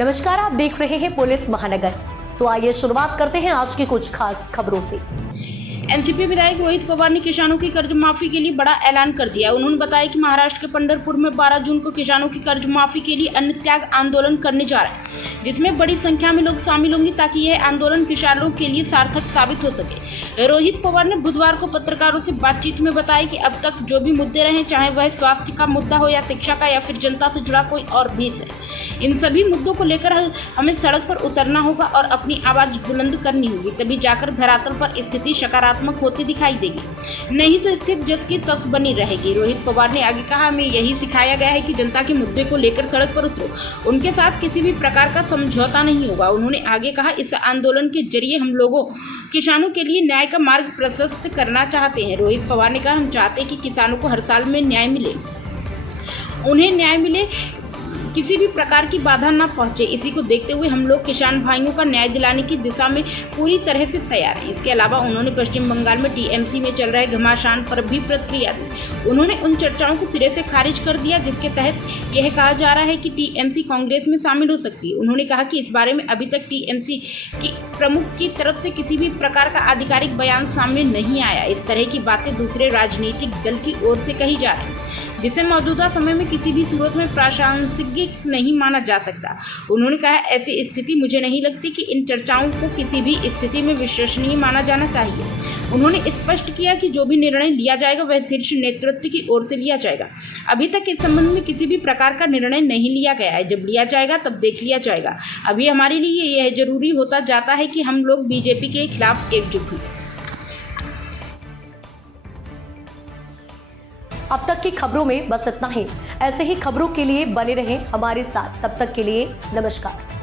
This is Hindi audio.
नमस्कार, आप देख रहे हैं पुलिस महानगर। तो आइए शुरुआत करते हैं आज की कुछ खास खबरों से। एनसीपी विधायक रोहित पवार ने किसानों की कर्ज माफी के लिए बड़ा ऐलान कर दिया। उन्होंने बताया कि महाराष्ट्र के पंढरपुर में 12 जून को किसानों की कर्ज माफी के लिए अन्न त्याग आंदोलन करने जा रहे हैं, जिसमें बड़ी संख्या में लोग शामिल होंगे ताकि यह आंदोलन किसानों के लिए सार्थक साबित हो सके। रोहित पवार ने बुधवार को पत्रकारों से बातचीत में बताया कि अब तक जो भी मुद्दे रहे, चाहे वह स्वास्थ्य का मुद्दा हो या शिक्षा का या फिर जनता से जुड़ा कोई और भी है, इन सभी मुद्दों को लेकर हमें सड़क पर उतरना होगा और अपनी आवाज बुलंद करनी होगी, तभी जाकर धरातल पर स्थिति सकारात्मक होती दिखाई देगी, नहीं तो स्थिति जस की तस बनी रहेगी। रोहित पवार ने आगे कहा, हमें यही सिखाया गया है कि जनता के मुद्दे को लेकर सड़क पर उतरो, उनके साथ किसी भी प्रकार का समझौता नहीं होगा। उन्होंने आगे कहा, इस आंदोलन के जरिए हम लोगों किसानों के लिए न्याय का मार्ग प्रशस्त करना चाहते हैं। रोहित पवार ने कहा, हम चाहते हैं कि किसानों को हर साल में न्याय मिले, उन्हें न्याय मिले, किसी भी प्रकार की बाधा न पहुंचे। इसी को देखते हुए हम लोग किसान भाइयों का न्याय दिलाने की दिशा में पूरी तरह से तैयार हैं। इसके अलावा उन्होंने पश्चिम बंगाल में टीएमसी में चल रहे घमासान पर भी प्रतिक्रिया दी। उन्होंने उन चर्चाओं को सिरे से खारिज कर दिया जिसके तहत यह कहा जा रहा है कि टीएमसी कांग्रेस में शामिल हो सकती है। उन्होंने कहा कि इस बारे में अभी तक टीएमसी की प्रमुख की तरफ से किसी भी प्रकार का आधिकारिक बयान सामने नहीं आया। इस तरह की बातें दूसरे राजनीतिक दल की ओर से कही जा रही है, जिसे मौजूदा समय में किसी भी सूरत में प्रासंगिक नहीं माना जा सकता। उन्होंने कहा, ऐसी स्थिति मुझे नहीं लगती कि इन चर्चाओं को किसी भी स्थिति में विश्वसनीय माना जाना चाहिए। उन्होंने स्पष्ट किया कि जो भी निर्णय लिया जाएगा वह शीर्ष नेतृत्व की ओर से लिया जाएगा। अभी तक इस संबंध में किसी भी प्रकार का निर्णय नहीं लिया गया है, जब लिया जाएगा तब देख लिया जाएगा। अभी हमारे लिए यह जरूरी होता जाता है कि हम लोग बीजेपी के खिलाफ एकजुट हों। अब तक की खबरों में बस इतना ही। ऐसे ही खबरों के लिए बने रहें हमारे साथ। तब तक के लिए नमस्कार।